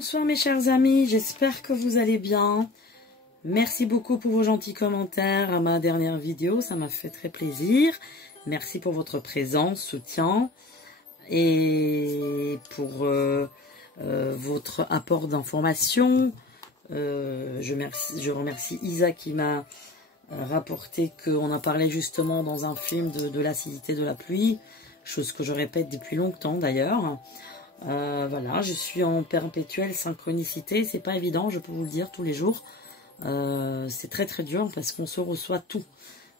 Bonsoir mes chers amis, j'espère que vous allez bien. Merci beaucoup pour vos gentils commentaires à ma dernière vidéo, ça m'a fait très plaisir. Merci pour votre présence, soutien et pour votre apport d'informations. Je remercie Isa qui m'a rapporté qu'on a parlé justement dans un film de l'acidité de la pluie, chose que je répète depuis longtemps d'ailleurs. Voilà, je suis en perpétuelle synchronicité, c'est pas évident, je peux vous le dire tous les jours. C'est très très dur parce qu'on se reçoit tout.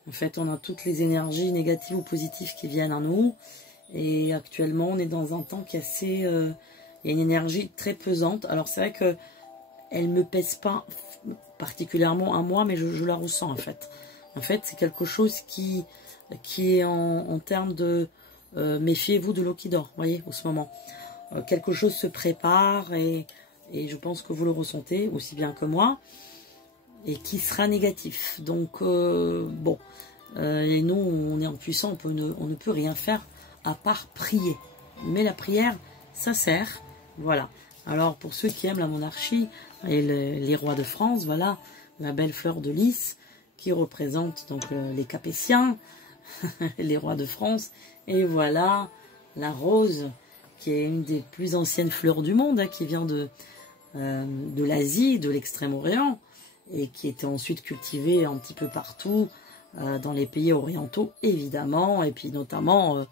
En fait, on a toutes les énergies négatives ou positives qui viennent à nous. Et actuellement, on est dans un temps qui est assez... il y a une énergie très pesante. Alors c'est vrai que elle me pèse pas particulièrement à moi, mais je la ressens en fait. En fait, c'est quelque chose qui est en termes de... méfiez-vous de l'eau qui dort, vous voyez, en ce moment. Quelque chose se prépare et je pense que vous le ressentez aussi bien que moi. Et qui sera négatif. Donc, bon, et nous, on est impuissants, on ne peut rien faire à part prier. Mais la prière, ça sert. Voilà. Alors, pour ceux qui aiment la monarchie et les rois de France, voilà, la belle fleur de lys qui représente donc les Capétiens, les rois de France. Et voilà, la rose, qui est une des plus anciennes fleurs du monde, hein, qui vient de l'Asie, de l'Extrême-Orient, et qui était ensuite cultivée un petit peu partout, dans les pays orientaux, évidemment, et puis notamment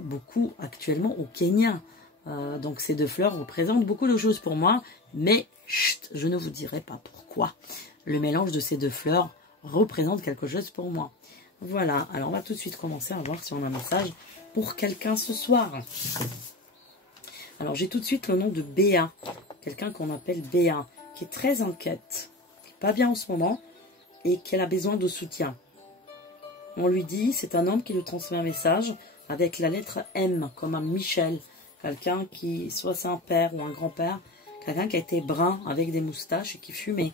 beaucoup actuellement au Kenya. Donc ces deux fleurs représentent beaucoup de choses pour moi, mais chut, je ne vous dirai pas pourquoi. Le mélange de ces deux fleurs représente quelque chose pour moi. Voilà, alors on va tout de suite commencer à voir si on a un message pour quelqu'un ce soir. Alors j'ai tout de suite le nom de Béa, quelqu'un qu'on appelle Béa, qui est très inquiète, qui n'est pas bien en ce moment et qui a besoin de soutien. On lui dit, c'est un homme qui lui transmet un message avec la lettre M, comme un Michel, quelqu'un qui, soit c'est un père ou un grand-père, quelqu'un qui a été brun avec des moustaches et qui fumait.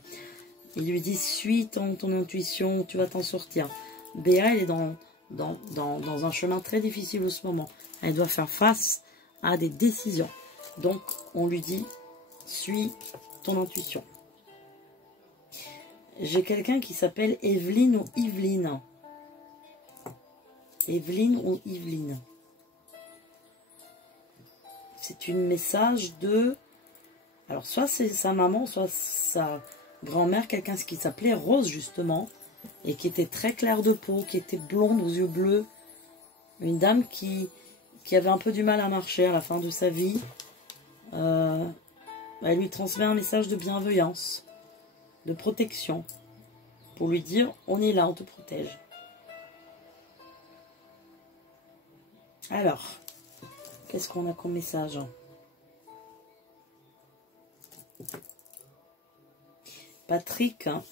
Il lui dit, suis ton intuition, tu vas t'en sortir. Béa, elle est dans un chemin très difficile en ce moment. Elle doit faire face à des décisions. Donc, on lui dit, suis ton intuition. J'ai quelqu'un qui s'appelle Evelyne ou Yveline. Evelyne ou Yveline. C'est une message de... Alors, soit c'est sa maman, soit sa grand-mère, quelqu'un qui s'appelait Rose, justement, et qui était très claire de peau, qui était blonde aux yeux bleus. Une dame qui avait un peu du mal à marcher à la fin de sa vie. Elle lui transmet un message de bienveillance, de protection, pour lui dire, on est là, on te protège. Alors, qu'est-ce qu'on a comme message? Patrick, hein,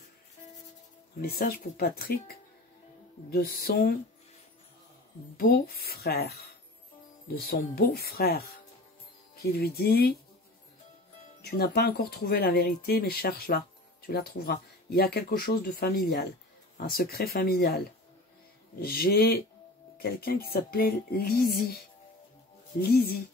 un message pour Patrick de son beau-frère. Qui lui dit, tu n'as pas encore trouvé la vérité, mais cherche-la, tu la trouveras. Il y a quelque chose de familial, un secret familial. J'ai quelqu'un qui s'appelait Lizzie. Lizzie.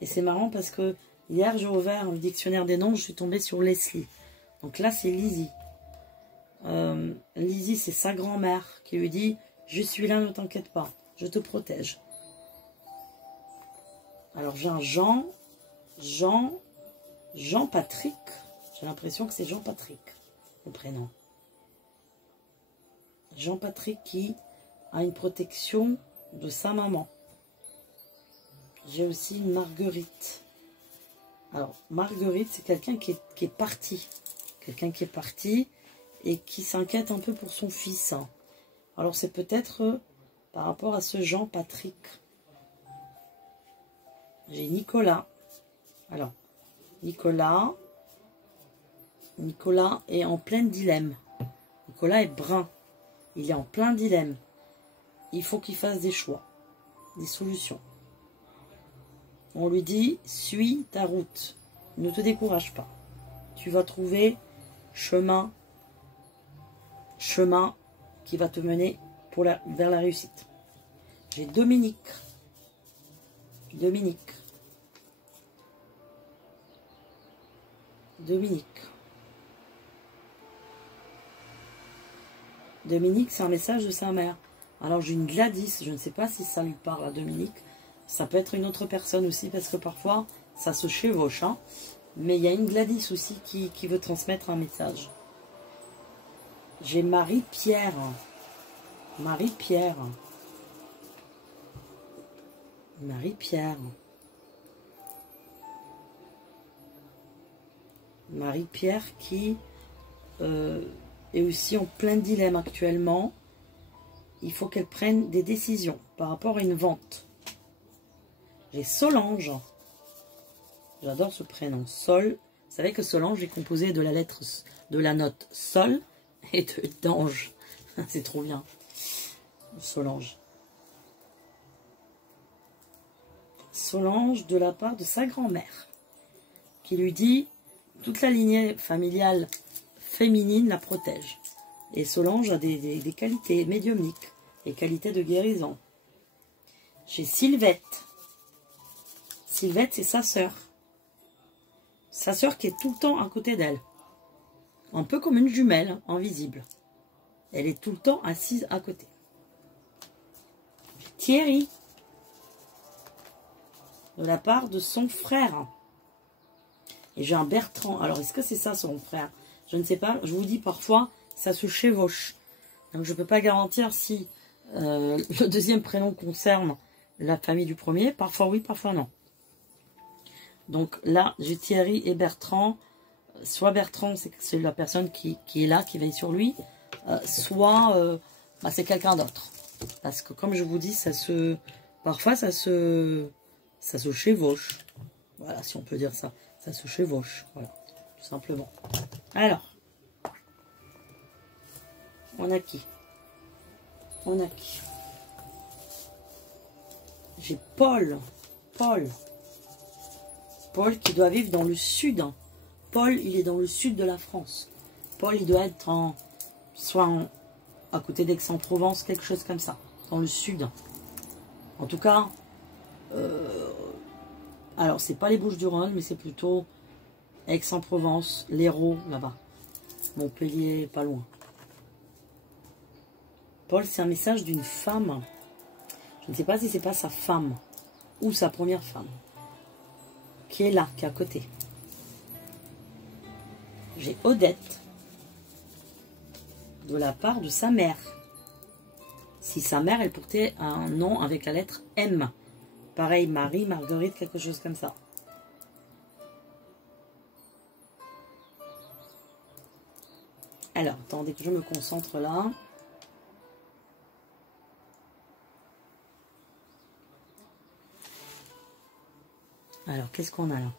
Et c'est marrant parce que hier, j'ai ouvert le dictionnaire des noms, je suis tombée sur Leslie. Donc là, c'est Lizzie. Lizzie, c'est sa grand-mère qui lui dit, je suis là, ne t'inquiète pas, je te protège. Alors j'ai un Jean-Patrick. J'ai l'impression que c'est Jean-Patrick, le prénom. Jean-Patrick qui a une protection de sa maman. J'ai aussi une Marguerite. Alors Marguerite, c'est quelqu'un qui est parti. Quelqu'un qui est parti et qui s'inquiète un peu pour son fils. Alors c'est peut-être par rapport à ce Jean-Patrick. J'ai Nicolas. Alors, Nicolas est en plein dilemme. Nicolas est brun. Il est en plein dilemme. Il faut qu'il fasse des choix, des solutions. On lui dit, suis ta route. Ne te décourage pas. Tu vas trouver chemin qui va te mener vers la réussite. J'ai Dominique. Dominique. Dominique, c'est un message de sa mère. Alors j'ai une Gladys, je ne sais pas si ça lui parle à Dominique. Ça peut être une autre personne aussi, parce que parfois ça se chevauche. Hein. Mais il y a une Gladys aussi qui veut transmettre un message. J'ai Marie-Pierre. Marie-Pierre. Marie-Pierre. Marie-Pierre qui est aussi en plein dilemme actuellement. Il faut qu'elle prenne des décisions par rapport à une vente. J'ai Solange. J'adore ce prénom. Sol. Vous savez que Solange est composé de la lettre, de la note Sol et d'ange. C'est trop bien. Solange. Solange de la part de sa grand-mère. Qui lui dit, toute la lignée familiale féminine la protège. Et Solange a des qualités médiumniques. Et qualités de guérison. J'ai Sylvette. Sylvette, c'est sa sœur. Sa sœur qui est tout le temps à côté d'elle. Un peu comme une jumelle, invisible. Elle est tout le temps assise à côté. Thierry. De la part de son frère. Et j'ai un Bertrand. Alors, est-ce que c'est ça son frère? Je ne sais pas. Je vous dis, parfois, ça se chevauche. Donc, je ne peux pas garantir si le deuxième prénom concerne la famille du premier. Parfois oui, parfois non. Donc là, j'ai Thierry et Bertrand. Soit Bertrand, c'est la personne qui est là, qui veille sur lui. Soit c'est quelqu'un d'autre. Parce que comme je vous dis, parfois ça se chevauche. Voilà, si on peut dire ça. Ça se chevauche. Voilà, tout simplement. Alors, on a qui? On a qui? J'ai Paul. Paul qui doit vivre dans le sud. Paul, il est dans le sud de la France. Paul, il doit être à côté d'Aix-en-Provence, quelque chose comme ça. Dans le sud. En tout cas, alors c'est pas les Bouches-du-Rhône, mais c'est plutôt Aix-en-Provence, l'Hérault, là-bas. Montpellier, pas loin. Paul, c'est un message d'une femme. Je ne sais pas si c'est pas sa femme ou sa première femme qui est là, qui est à côté. J'ai Odette de la part de sa mère. Si sa mère, elle portait un nom avec la lettre M. Pareil, Marie, Marguerite, quelque chose comme ça. Alors, attendez que je me concentre là. Alors, qu'est-ce qu'on a là?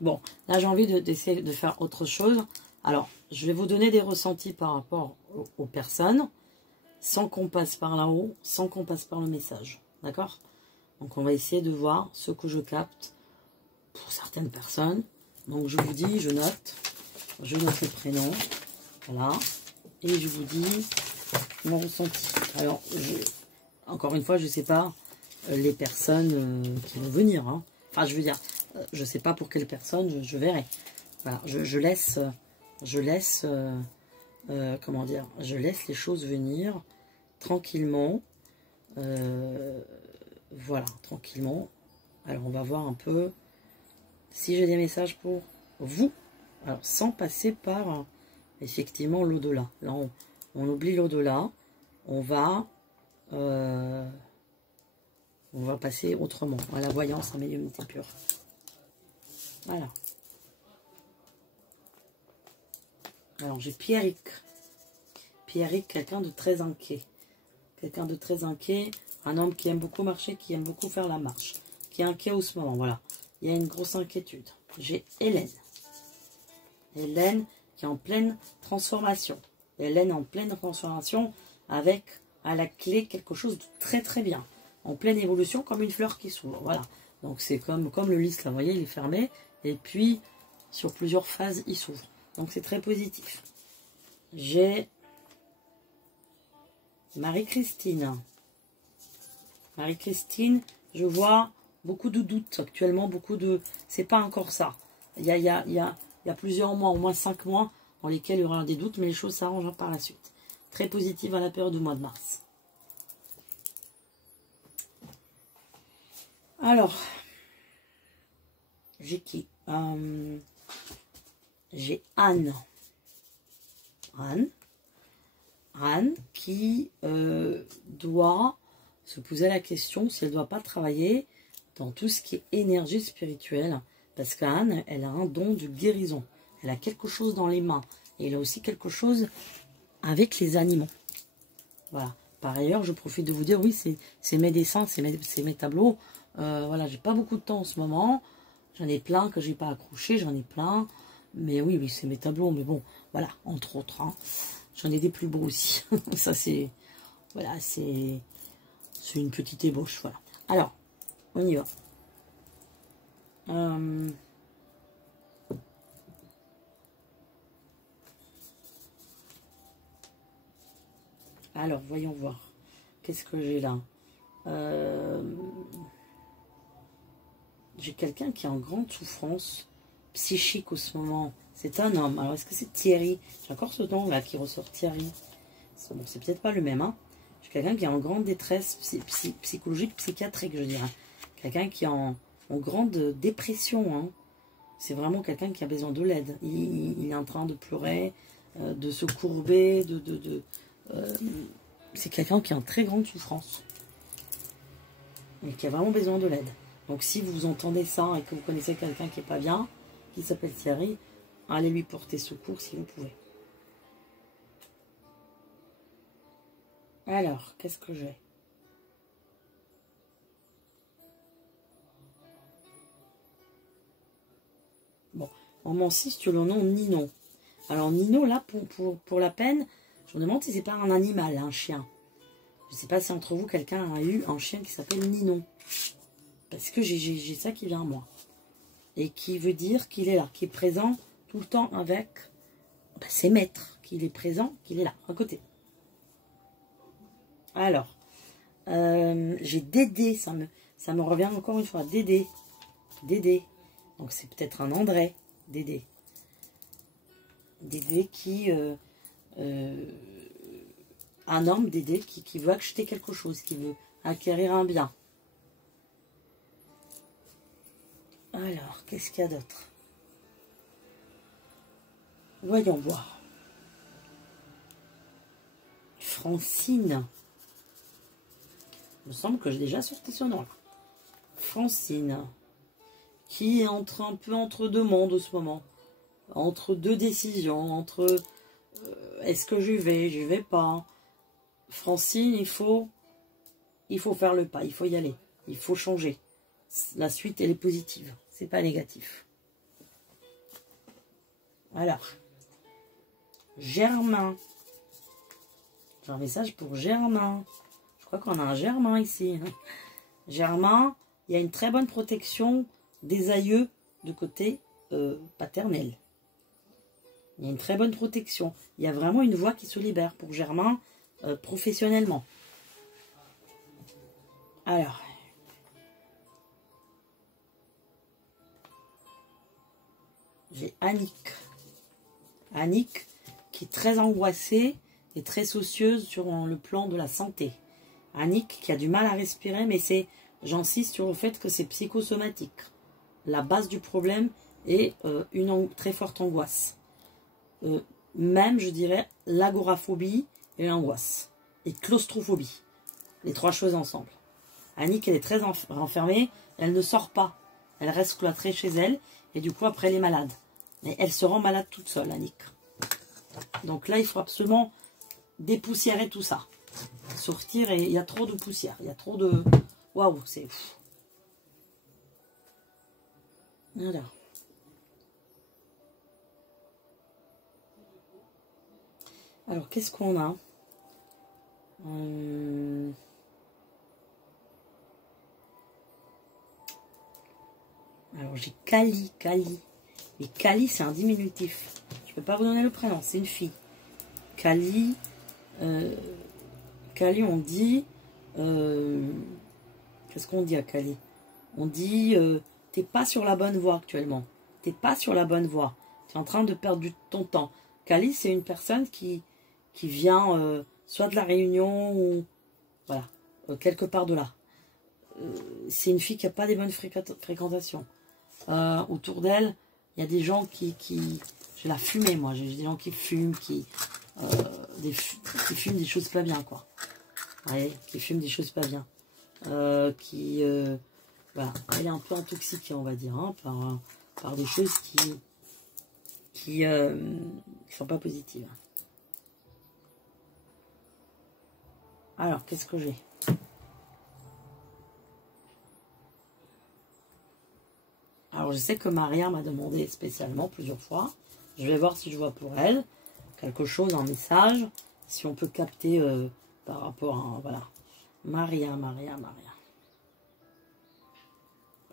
Bon, là j'ai envie d'essayer de faire autre chose. Alors, je vais vous donner des ressentis par rapport aux personnes, sans qu'on passe par là-haut, sans qu'on passe par le message. D'accord? Donc, on va essayer de voir ce que je capte pour certaines personnes. Donc, je vous dis, je note le prénom. Voilà. Et je vous dis mon ressenti. Alors, encore une fois, je ne sais pas les personnes qui vont venir. Hein. Enfin, je veux dire, je ne sais pas pour quelle personne, je verrai. Voilà, je laisse comment dire, je laisse les choses venir tranquillement. Voilà, tranquillement. Alors, on va voir un peu si j'ai des messages pour vous. Alors, sans passer par, effectivement, l'au-delà. Là, on oublie l'au-delà. On va passer autrement, à la voyance en médiumnité pure. Voilà. Alors, j'ai Pierrick. Pierrick, quelqu'un de très inquiet. Quelqu'un de très inquiet. Un homme qui aime beaucoup marcher, qui aime beaucoup faire la marche. Qui est inquiet en ce moment, voilà. Il y a une grosse inquiétude. J'ai Hélène. Hélène qui est en pleine transformation. Hélène en pleine transformation avec à la clé quelque chose de très très bien. En pleine évolution comme une fleur qui s'ouvre. Voilà. Donc c'est comme le lys là, vous voyez, il est fermé. Et puis sur plusieurs phases, il s'ouvre. Donc c'est très positif. J'ai Marie-Christine. Marie-Christine, je vois beaucoup de doutes actuellement, beaucoup de... C'est pas encore ça. Il y a plusieurs mois, au moins 5 mois, dans lesquels il y aura des doutes, mais les choses s'arrangent par la suite. Très positive à la période du mois de mars. Alors, j'ai qui? J'ai Anne. Anne qui doit se poser la question si elle ne doit pas travailler dans tout ce qui est énergie spirituelle. Parce qu'Anne, elle a un don de guérison. Elle a quelque chose dans les mains. Et elle a aussi quelque chose avec les animaux. Voilà. Par ailleurs, je profite de vous dire, oui, c'est mes dessins, c'est mes tableaux. Voilà, j'ai pas beaucoup de temps en ce moment. J'en ai plein que j'ai pas accroché, j'en ai plein. Mais oui, c'est mes tableaux. Mais bon, voilà, entre autres. Hein. J'en ai des plus beaux aussi. Ça, c'est... Voilà, c'est une petite ébauche. Voilà. Alors, on y va. Alors, voyons voir. Qu'est-ce que j'ai là? J'ai quelqu'un qui est en grande souffrance psychique en ce moment. C'est un homme. Alors, est-ce que c'est Thierry? J'ai encore ce nom là qui ressort, Thierry. Bon, c'est peut-être pas le même. Hein. J'ai quelqu'un qui est en grande détresse psychologique, psychiatrique, je dirais. Quelqu'un qui est en grande dépression. Hein. C'est vraiment quelqu'un qui a besoin de l'aide. Il est en train de pleurer, de se courber, c'est quelqu'un qui est en très grande souffrance. Et qui a vraiment besoin de l'aide. Donc si vous entendez ça et que vous connaissez quelqu'un qui n'est pas bien, qui s'appelle Thierry, allez lui porter secours si vous pouvez. Alors, qu'est-ce que j'ai? Bon, on m'insiste sur le nom Nino. Alors Nino, là, pour la peine, je me demande si c'est pas un animal, un chien. Je ne sais pas si entre vous, quelqu'un a eu un chien qui s'appelle Nino. Parce que j'ai ça qui vient à moi. Et qui veut dire qu'il est là, qu'il est présent tout le temps avec ses maîtres. Qu'il est présent, qu'il est là, à côté. Alors, j'ai Dédé, ça me revient encore une fois. Dédé. Donc c'est peut-être un André, Dédé. Dédé qui... un homme, Dédé, qui veut acheter quelque chose, qui veut acquérir un bien. Alors, qu'est-ce qu'il y a d'autre? Voyons voir. Francine. Il me semble que j'ai déjà sorti ce nom-là. Francine. Qui est un peu entre deux mondes en ce moment. Entre deux décisions. Entre est-ce que j'y vais pas. Francine, il faut faire le pas. Il faut y aller. Il faut changer. La suite, elle est positive. C'est pas négatif. Alors. Germain. J'ai un message pour Germain. Je crois qu'on a un Germain ici. Germain, il y a une très bonne protection des aïeux de côté paternel. Il y a une très bonne protection. Il y a vraiment une voie qui se libère pour Germain professionnellement. Alors. J'ai Annick. Annick qui est très angoissée et très soucieuse sur le plan de la santé. Annick qui a du mal à respirer, mais j'insiste sur le fait que c'est psychosomatique. La base du problème est une très forte angoisse. Même, je dirais, l'agoraphobie et l'angoisse. Et claustrophobie. Les trois choses ensemble. Annick, elle est très renfermée, elle ne sort pas. Elle reste cloîtrée chez elle, et du coup, après, elle est malade. Mais elle se rend malade toute seule, Annick. Donc là, il faut absolument dépoussiérer tout ça. Sortir, et il y a trop de poussière. Il y a trop de... Waouh, c'est... Alors. Alors, qu'est-ce qu'on a? Alors, j'ai Kali. Mais Kali, c'est un diminutif. Je ne peux pas vous donner le prénom, c'est une fille. Kali, on dit... Qu'est-ce qu'on dit à Kali? On dit, t'es pas sur la bonne voie actuellement. T'es pas sur la bonne voie. Tu es en train de perdre ton temps. Kali, c'est une personne qui vient soit de la Réunion ou voilà, quelque part de là. C'est une fille qui n'a pas des bonnes fréquentations. Autour d'elle, il y a des gens qui j'ai la fumée, moi. J'ai des gens qui fument, qui fument des choses pas bien, quoi. Ouais, qui fument des choses pas bien. Voilà, elle est un peu intoxiquée, on va dire, hein, par des choses qui sont pas positives. Alors, qu'est-ce que j'ai? Alors, je sais que Maria m'a demandé spécialement plusieurs fois. Je vais voir si je vois pour elle quelque chose en message, si on peut capter par rapport à... Voilà. Maria.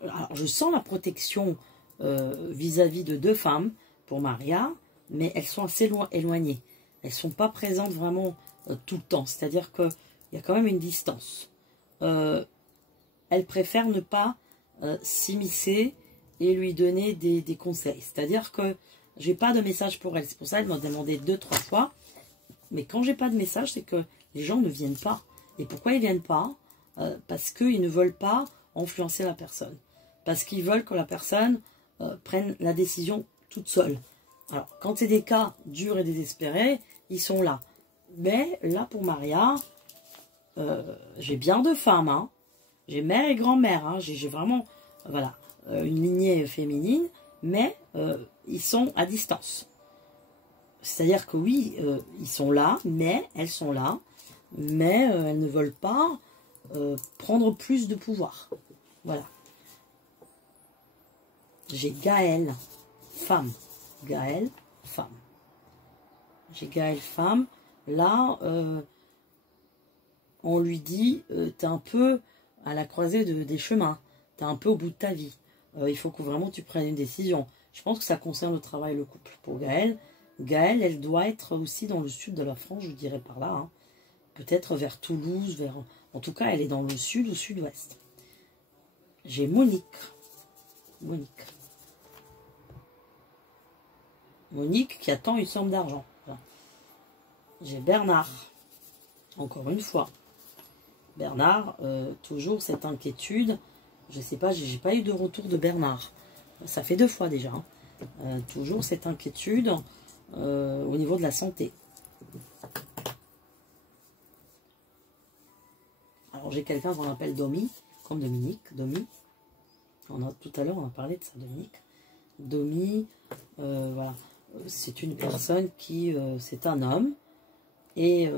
Alors, je sens la protection vis-à-vis de deux femmes pour Maria, mais elles sont assez éloignées. Elles ne sont pas présentes vraiment tout le temps. C'est-à-dire qu'il y a quand même une distance. Elle préfère ne pas s'immiscer et lui donner des conseils. C'est-à-dire que j'ai pas de message pour elle. C'est pour ça qu'elle m'a demandé 2-3 fois. Mais quand j'ai pas de message, c'est que les gens ne viennent pas. Et pourquoi ils viennent pas? Parce qu'ils ne veulent pas influencer la personne. Parce qu'ils veulent que la personne prenne la décision toute seule. Alors, quand c'est des cas durs et désespérés, ils sont là. Mais là, pour Maria, j'ai bien deux femmes. Hein. J'ai mère et grand-mère. Hein. J'ai vraiment voilà, une lignée féminine. Mais ils sont à distance. C'est-à-dire que oui, ils sont là, mais elles sont là. Mais elles ne veulent pas prendre plus de pouvoir. Voilà. J'ai Gaëlle, femme. Gaëlle, femme. J'ai Gaëlle, femme. Là, on lui dit, t'es un peu à la croisée des chemins. T'es un peu au bout de ta vie. Il faut que vraiment tu prennes une décision. Je pense que ça concerne le travail et le couple. Pour Gaëlle, Gaëlle, elle doit être aussi dans le sud de la France, je dirais par là. Hein. Peut-être vers Toulouse, en tout cas, elle est dans le sud ou sud-ouest. J'ai Monique. Monique qui attend une somme d'argent. J'ai Bernard. Encore une fois. Bernard, toujours cette inquiétude. Je sais pas, j'ai pas eu de retour de Bernard. Ça fait 2 fois déjà. Hein. Toujours cette inquiétude au niveau de la santé. Alors j'ai quelqu'un qu'on appelle Domi, comme Dominique, Domi. Tout à l'heure on a parlé de ça, Dominique. Domi, voilà. C'est une personne qui, c'est un homme. Et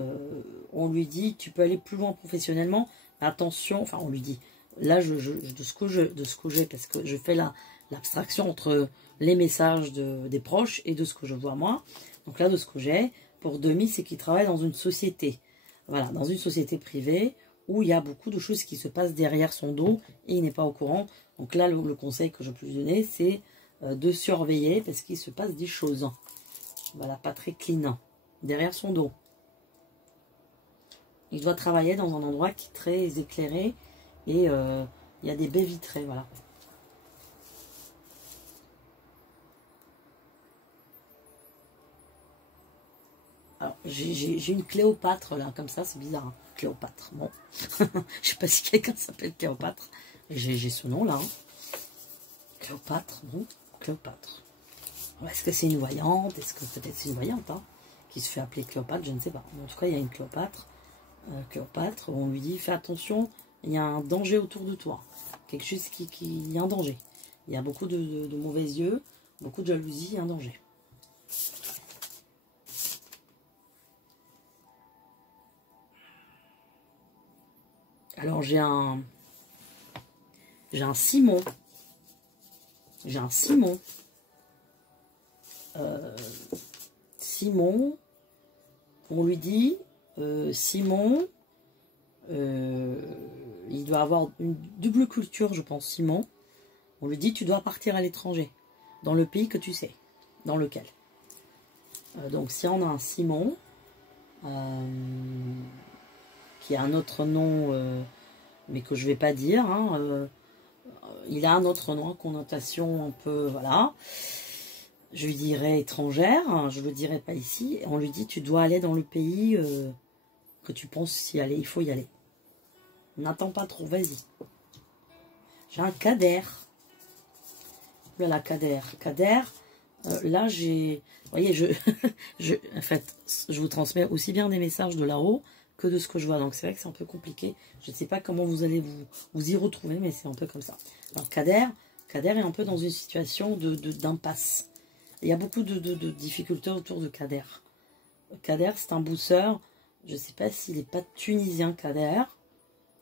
on lui dit, tu peux aller plus loin professionnellement. Attention, enfin on lui dit, là de ce que j'ai, parce que je fais l'abstraction entre les messages des proches et de ce que je vois moi. Donc là, de ce que j'ai, pour Demi, c'est qu'il travaille dans une société. Voilà, dans une société privée où il y a beaucoup de choses qui se passent derrière son dos et il n'est pas au courant. Donc là, le conseil que je peux lui donner, c'est de surveiller parce qu'il se passe des choses. Voilà, pas très clean. Derrière son dos. Il doit travailler dans un endroit qui est très éclairé et il y a des baies vitrées, voilà. Alors, j'ai une Cléopâtre, là, comme ça, c'est bizarre. Hein. Cléopâtre, bon. Je sais pas si quelqu'un s'appelle Cléopâtre. J'ai ce nom, là. Hein. Cléopâtre, bon. Cléopâtre. Est-ce que c'est une voyante? Est-ce que peut-être c'est une voyante, hein, qui se fait appeler Cléopâtre? Je ne sais pas. Mais en tout cas, il y a une Cléopâtre. Cléopâtre, on lui dit, fais attention, il y a un danger autour de toi. Quelque chose il y a un danger. Il y a beaucoup de mauvais yeux, beaucoup de jalousie, il y a un danger. Alors j'ai un Simon. J'ai un Simon. Simon, on lui dit, Simon, il doit avoir une double culture, je pense, Simon. On lui dit, tu dois partir à l'étranger, dans le pays que tu sais, dans lequel. Donc si on a un Simon, qui a un autre nom, mais que je ne vais pas dire, hein, il a un autre nom, connotation un peu, voilà. Je lui dirais étrangère, je ne le dirais pas ici. On lui dit, tu dois aller dans le pays que tu penses y aller, il faut y aller. N'attends pas trop, vas-y. J'ai un Kader. Voilà, Kader. Kader, là, j'ai... Vous voyez, en fait, je vous transmets aussi bien des messages de là-haut que de ce que je vois. Donc, c'est vrai que c'est un peu compliqué. Je ne sais pas comment vous allez vous y retrouver, mais c'est un peu comme ça. Alors, Kader est un peu dans une situation d'impasse. Il y a beaucoup de difficultés autour de Kader. Kader, c'est un bousseur. Je ne sais pas s'il n'est pas tunisien, Kader.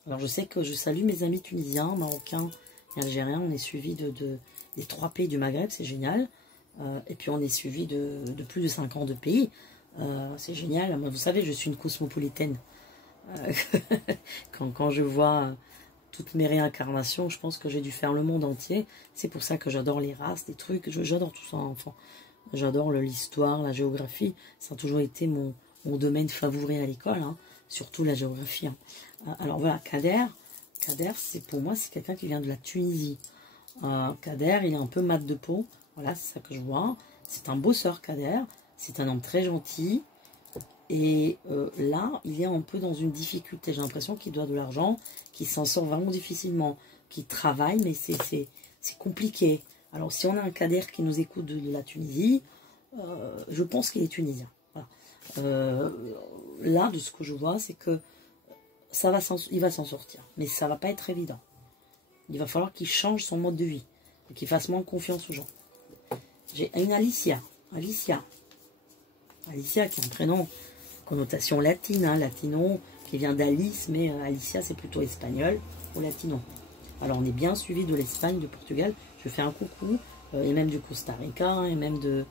Alors, je sais que je salue mes amis tunisiens, marocains et algériens. On est suivis des 3 pays du Maghreb, c'est génial. Et puis, on est suivis de plus de 50 pays. C'est génial. Moi, vous savez, je suis une cosmopolitaine. Quand je vois toutes mes réincarnations, je pense que j'ai dû faire le monde entier. C'est pour ça que j'adore les races, les trucs. J'adore tout ça, enfant. J'adore l'histoire, la géographie. Ça a toujours été mon domaine favori à l'école, hein. Surtout la géographie. Hein. Alors voilà, Kader, c'est pour moi, c'est quelqu'un qui vient de la Tunisie. Kader, il est un peu mat de peau. Voilà, c'est ça que je vois. C'est un bosseur, Kader. C'est un homme très gentil. Et là, il est un peu dans une difficulté. J'ai l'impression qu'il doit de l'argent, qu'il s'en sort vraiment difficilement, qu'il travaille, mais c'est compliqué. Alors, si on a un Kader qui nous écoute de la Tunisie, je pense qu'il est tunisien. Voilà. Là, de ce que je vois, c'est que il va s'en sortir. Mais ça va pas être évident. Il va falloir qu'il change son mode de vie. Et qu'il fasse moins confiance aux gens. J'ai une Alicia. Alicia qui est un prénom connotation latine, hein, latino, qui vient d'Alice, mais Alicia c'est plutôt espagnol ou latino. Alors on est bien suivi de l'Espagne, du Portugal, je fais un coucou, et même du Costa Rica, et même de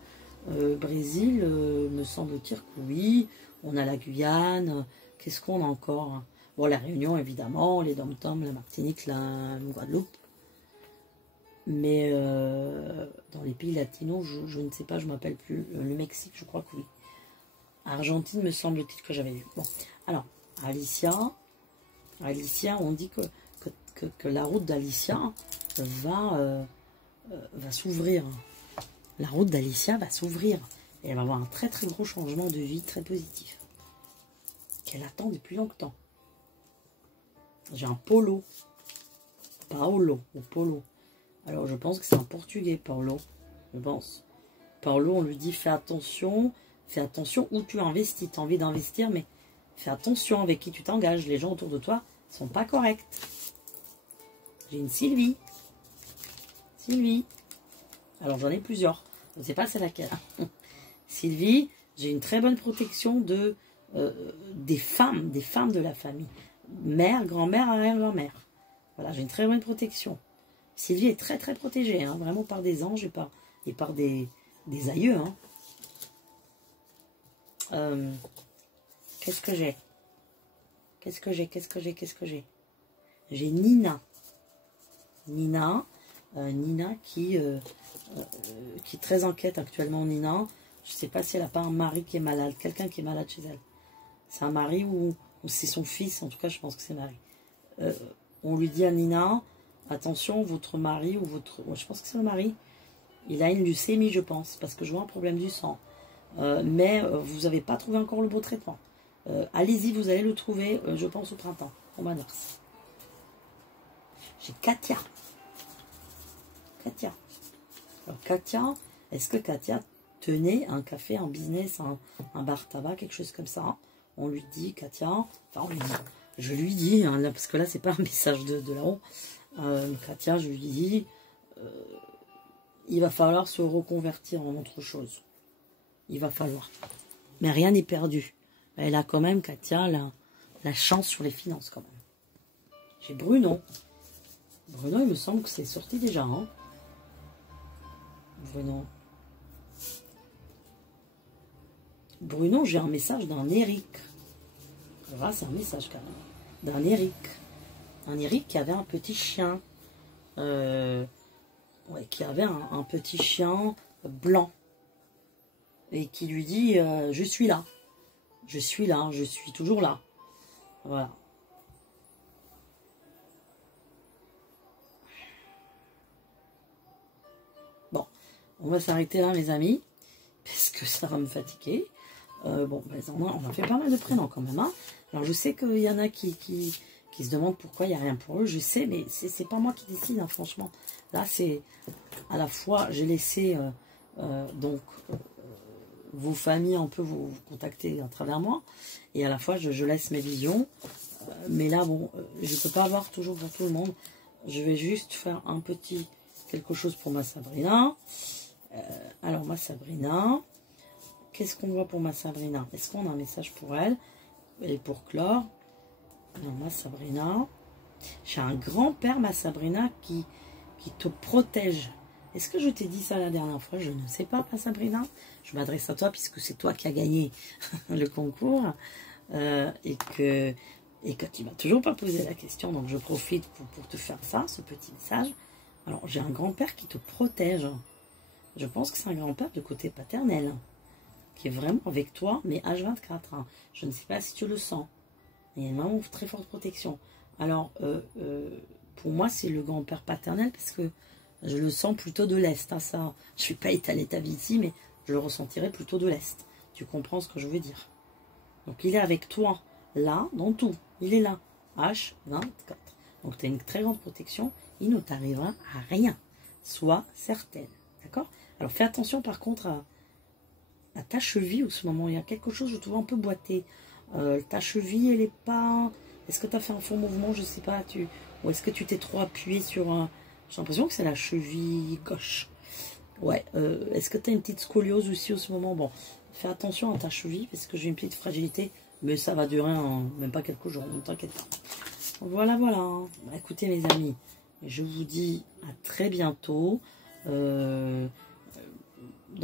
Brésil, me semble-t-il que oui, on a la Guyane, qu'est-ce qu'on a encore? Bon, la Réunion évidemment, les Dom-Tom, la Martinique, la Guadeloupe, mais dans les pays latinos, je ne sais pas, je ne m'appelle plus, le Mexique je crois que oui. Argentine, me semble-t-il que j'avais vu. Bon, alors, Alicia, on dit que la route d'Alicia va s'ouvrir. La route d'Alicia va s'ouvrir. Et elle va avoir un très très gros changement de vie, très positif. Qu'elle attend depuis longtemps. J'ai un Polo. Paolo, ou Polo. Alors, je pense que c'est un Portugais, Paolo. Je pense. Paolo, on lui dit, fais attention où tu investis. Tu as envie d'investir, mais fais attention avec qui tu t'engages. Les gens autour de toi ne sont pas corrects. J'ai une Sylvie. Alors, j'en ai plusieurs. Je ne sais pas c'est laquelle. Sylvie, j'ai une très bonne protection des femmes de la famille. Mère, grand-mère, arrière-grand-mère. Voilà, j'ai une très bonne protection. Sylvie est très très protégée, hein, vraiment par des anges et par des aïeux. Hein. Qu'est-ce que j'ai? J'ai Nina. Nina qui est très inquiète actuellement, Nina. Je ne sais pas si elle n'a pas un mari qui est malade, quelqu'un qui est malade chez elle. C'est un mari ou c'est son fils, en tout cas je pense que c'est mari. On lui dit à Nina, attention, votre mari ou votre... je pense que c'est le mari. Il a une leucémie, je pense, parce que je vois un problème du sang. Mais vous n'avez pas trouvé encore le beau traitement. Allez-y, vous allez le trouver, je pense, au printemps, au mois de mars. J'ai Katia. Alors, Katia, est-ce que Katia tenait un café, un business, un bar tabac, quelque chose comme ça? On lui dit, Katia, enfin, je lui dis, hein, là, parce que là, c'est pas un message de là-haut. Katia, je lui dis, il va falloir se reconvertir en autre chose. Il va falloir. Mais rien n'est perdu. Elle a quand même, Katia, la chance sur les finances, quand même. J'ai Bruno. Bruno, il me semble que c'est sorti déjà. Hein. Bruno, j'ai un message d'un Eric. Voilà, c'est un message quand même. D'un Eric. Un Eric qui avait un petit chien. Qui avait un petit chien blanc. Et qui lui dit, je suis là. Je suis là, je suis toujours là. Voilà. on va s'arrêter là, mes amis, parce que ça va me fatiguer. Bon, ben, on a fait pas mal de prénoms quand même. Hein. Alors, je sais qu'il y en a qui se demandent pourquoi il n'y a rien pour eux. Je sais, mais c'est pas moi qui décide, hein, franchement. Là, c'est à la fois, j'ai laissé donc vos familles un peu vous contacter à travers moi, et à la fois, je laisse mes visions. Mais là, bon, je ne peux pas avoir toujours pour tout le monde. Je vais juste faire un petit quelque chose pour ma Sabrina. Alors, ma Sabrina, qu'est-ce qu'on voit pour ma Sabrina? Est-ce qu'on a un message pour elle? Et pour clore, alors, ma Sabrina, j'ai un grand-père, ma Sabrina, qui te protège. Est-ce que je t'ai dit ça la dernière fois? Je ne sais pas, ma Sabrina. Je m'adresse à toi puisque c'est toi qui as gagné le concours. Et que tu m'as toujours pas posé la question, donc je profite pour te faire ça, ce petit message. Alors, j'ai un grand-père qui te protège. Je pense que c'est un grand-père de côté paternel, qui est vraiment avec toi, mais H24. Hein. Je ne sais pas si tu le sens. Il y a vraiment une très forte protection. Alors, pour moi, c'est le grand-père paternel, parce que je le sens plutôt de l'Est. Hein, ça, je ne suis pas étalée ta vie ici, mais je le ressentirais plutôt de l'Est. Tu comprends ce que je veux dire? Donc, il est avec toi, là, dans tout. Il est là. H24. Donc, tu as une très grande protection. Il ne t'arrivera à rien. Sois certaine. D'accord? Alors, fais attention, par contre, à ta cheville, en ce moment. Il y a quelque chose, je te vois un peu boiter. Ta cheville, elle n'est pas... Est-ce que tu as fait un faux mouvement? Je ne sais pas. Ou est-ce que tu t'es trop appuyé sur un... J'ai l'impression que c'est la cheville gauche. Ouais. Est-ce que tu as une petite scoliose aussi en ce moment? Bon, fais attention à ta cheville, parce que j'ai une petite fragilité. Mais ça va durer même pas quelques jours, ne t'inquiète pas. Voilà, voilà. Bah, écoutez, mes amis, je vous dis à très bientôt. Dans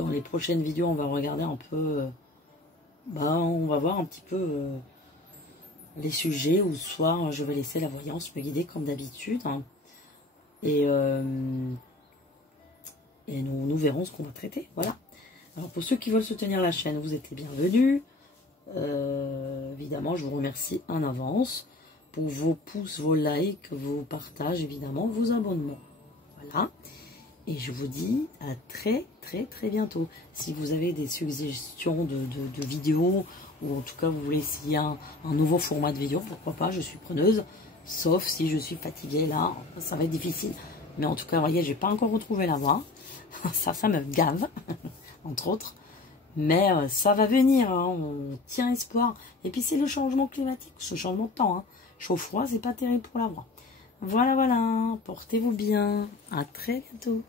les prochaines vidéos, on va regarder un peu... on va voir un petit peu les sujets, ou soit je vais laisser la voyance me guider comme d'habitude. Hein. Et nous verrons ce qu'on va traiter. Voilà. Alors, pour ceux qui veulent soutenir la chaîne, vous êtes les bienvenus. Évidemment, je vous remercie en avance pour vos pouces, vos likes, vos partages, évidemment, vos abonnements. Voilà. Et je vous dis à très bientôt. Si vous avez des suggestions de vidéos, ou en tout cas vous voulez essayer un nouveau format de vidéo, pourquoi pas, je suis preneuse. Sauf si je suis fatiguée, là, ça va être difficile. Mais en tout cas, vous voyez, j'ai pas encore retrouvé la voix. Ça me gave, entre autres. Mais ça va venir, hein, on tient espoir. Et puis c'est le changement climatique, ce changement de temps. Hein. Chaud-froid, c'est pas terrible pour la voix. Voilà, voilà, portez-vous bien. À très bientôt.